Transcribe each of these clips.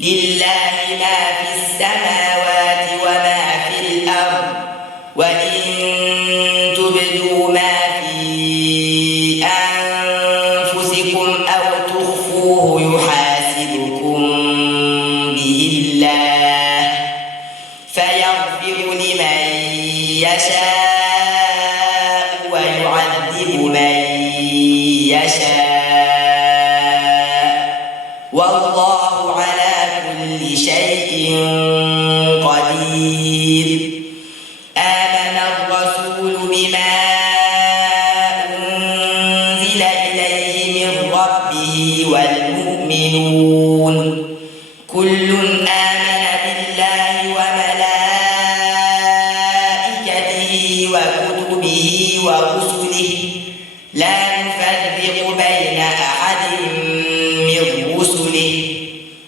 لله ما في السماوات وما في الأرض وإن تبدوا ما في أنفسكم أو تخفوه يحاسبكم به الله فيغفر لمن يشاء ويعذب من يشاء والله على كل شيء قدير. آمن الرسول بما أنزل إليه من ربه والمؤمنون كل آمن بالله وملائكته وكتبه ورسله لا نفرق بين أحد من رسله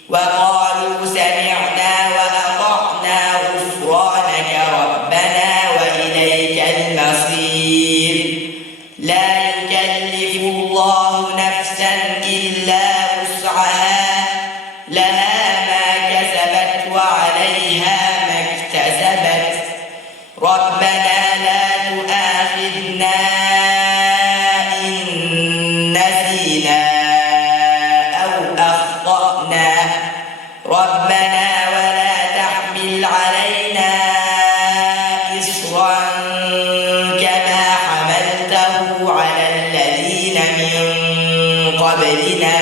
وقالوا سمعنا وأطعنا غفرانك ربنا وإليك المصير. لا يكلف الله نفسا إلا وسعها لها ما كسبت وعليها ما اكتسبت ربنا لا تؤاخذنا إن نسينا أو أخطأنا ربنا ولا تحمل علينا إصرا كما حملته على الذين من قبلنا